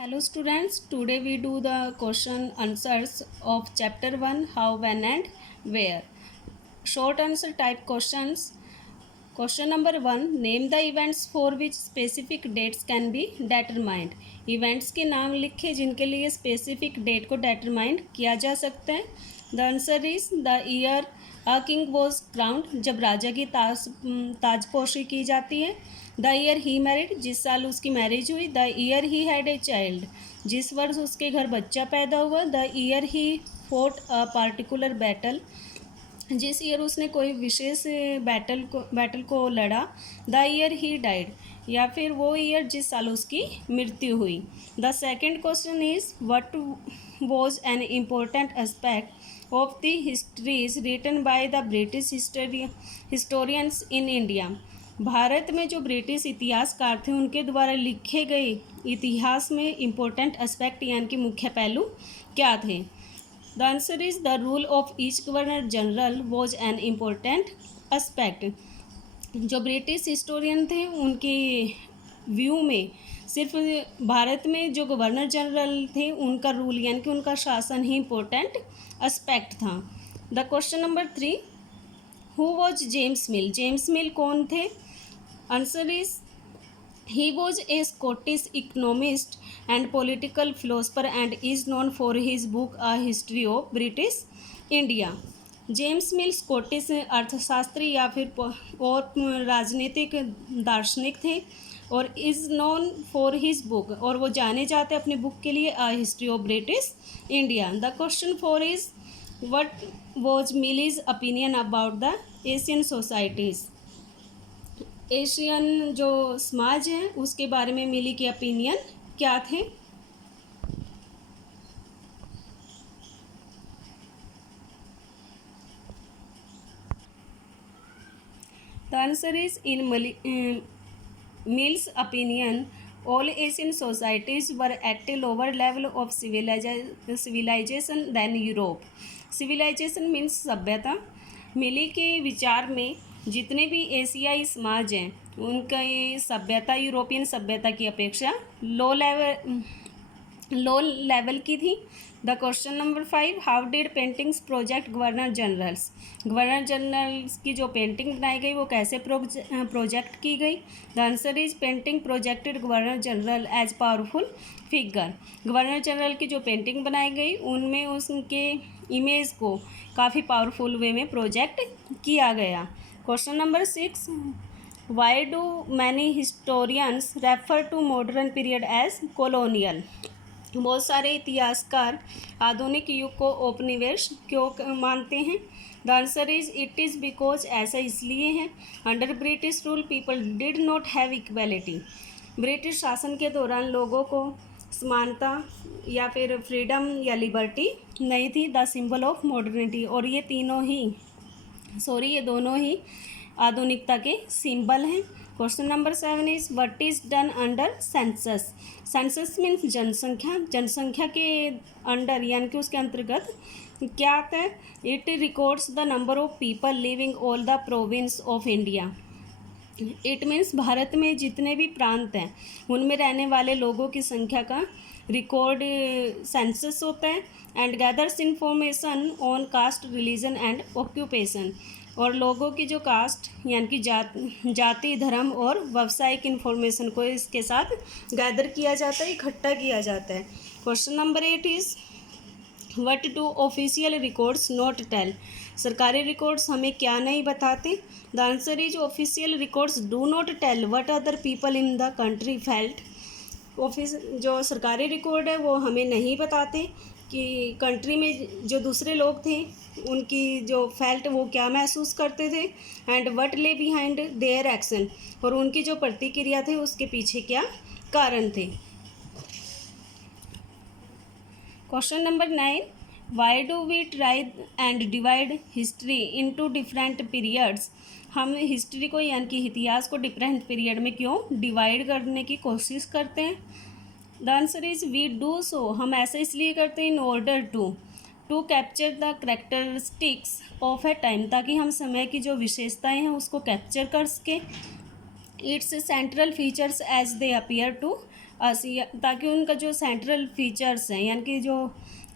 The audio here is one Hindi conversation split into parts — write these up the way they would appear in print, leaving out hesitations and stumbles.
Hello students, today we do the question answers of chapter 1 how, when and where. Short answer type questions. Question number 1 name the events for which specific dates can be determined. Events के नाम लिखे जिनके लिए specific date को determine किया जा सकता है. The answer is the year a king was crowned, जब राजा की ताजपोशी की जाती है. द ईयर ही मैरिड, जिस साल उसकी मैरिज हुई. The year he had a child, जिस वर्ष उसके घर बच्चा पैदा हुआ. The year he fort a particular battle, जिस ईयर उसने कोई विशेष बैटल को लड़ा. द ईयर ही डाइड, या फिर वो ईयर जिस साल उसकी मृत्यु हुई. The second question is what was an important aspect of the histories written by the British historians in India. Bharat में जो ब्रिटिश इतिहासकार थे उनके द्वारा लिखे गए इतिहास में इम्पोर्टेंट एस्पेक्ट यानी कि मुख्य पहलू क्या थे. The answer is the rule of each governor general was an important aspect. जो ब्रिटिश हिस्टोरियन थे उनके व्यू में सिर्फ भारत में जो गवर्नर जनरल थे उनका रूल यानी कि उनका शासन ही इम्पोर्टेंट एस्पेक्ट था. The question number 3 who was James Mill. James मिल कौन थे. Answer is he was a Scottish economist and political philosopher and is known for his book a history of British India. James mill Scottish अर्थशास्त्री या फिर और राजनीतिक दार्शनिक थे और is known for his book, और वो जाने जाते अपनी बुक के लिए a history of British India. The question 4 is what was मिलीज opinion about the Asian societies. Asian जो समाज है उसके बारे में मिली के ओपिनियन क्या थे. The answer is in Mill's opinion, all Asian societies were at a lower level of civilization than Europe. Civilization means सभ्यता. मिली के विचार में जितने भी एशियाई समाज हैं उनका ये सभ्यता यूरोपियन सभ्यता की अपेक्षा लो लेवल की थी. The question number 5 how did paintings project governor generals. Governor generals की जो पेंटिंग बनाई गई वो कैसे प्रोजेक्ट की गई. The answer is painting projected governor general as powerful figure. Governor general की जो पेंटिंग बनाई गई उनमें उसके इमेज को काफ़ी पावरफुल वे में प्रोजेक्ट किया गया. Question number 6 why do many historians refer to modern period as colonial. बहुत सारे इतिहासकार आधुनिक युग को औपनिवेश क्यों मानते हैं. The answer is it is because ऐसा इसलिए है under British rule people did not have equality. British शासन के दौरान लोगों को समानता या फिर फ्रीडम या लिबर्टी नहीं थी. द सिंबल ऑफ मॉडर्निटी, और ये दोनों ही आधुनिकता के सिंबल हैं. Question number 7 is what is done under census. Census means जनसंख्या. जनसंख्या के अंडर यानी कि उसके अंतर्गत क्या आता है. It records the number of people living all the province of India. It means Bharat में जितने भी प्रांत हैं उनमें रहने वाले लोगों की संख्या का रिकॉर्ड सेंसस होता है. And gathers information on caste religion and occupation, और लोगों की जो कास्ट यानी कि जाति धर्म और व्यावसायिक इन्फॉर्मेशन को इसके साथ गैदर किया जाता है, इकट्ठा किया जाता है. Question number 8 is what do official records not tell. सरकारी रिकॉर्ड्स हमें क्या नहीं बताते. The answer is official records do not tell what other people in the country felt. जो सरकारी रिकॉर्ड है वो हमें नहीं बताते कि कंट्री में जो दूसरे लोग थे उनकी जो फेल्ट वो क्या महसूस करते थे. एंड व्हाट ले बिहाइंड देयर एक्शन, और उनकी जो प्रतिक्रिया थे उसके पीछे क्या कारण थे. Question number 9 why do we try and divide history into different periods. हम हिस्ट्री को यानी कि इतिहास को डिफरेंट पीरियड में क्यों डिवाइड करने की कोशिश करते हैं. The answer is we do so, हम ऐसा इसलिए करते हैं in order to capture the characteristics of a time, ताकि हम समय की जो विशेषताएं हैं उसको कैप्चर कर सकें. Its central features as they appear to ताकि उनका जो सेंट्रल फीचर्स हैं यानी कि जो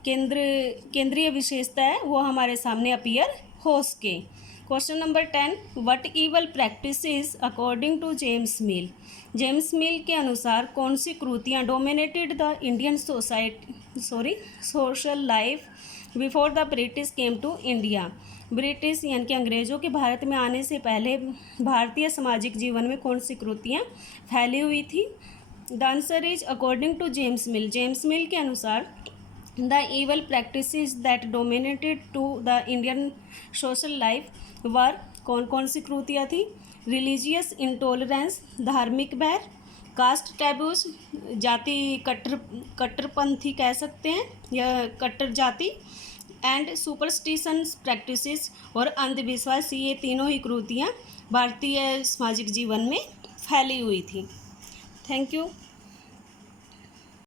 केंद्रीय विशेषता है वो हमारे सामने अपीयर हो सके। Question number 10, what evil practices according to James Mill. James Mill के अनुसार कौन सी कृतियाँ dominated the Indian social life before the British came to India. British यानी कि अंग्रेज़ों के भारत में आने से पहले भारतीय सामाजिक जीवन में कौन सी कृतियाँ फैली हुई थी। The answer is according to James Mill. James Mill के अनुसार the evil practices that dominated to the Indian social life were कौन कौन सी कृतियाँ थी। रिलीजियस इंटॉलरेंस, धार्मिक बैर, कास्ट टैबूज, जाति कट्टरपंथी कह सकते हैं या कट्टर जाति, एंड सुपरस्टिशंस प्रैक्टिसेस और अंधविश्वास, ये तीनों ही कृतियाँ भारतीय सामाजिक जीवन में फैली हुई थी। Thank you.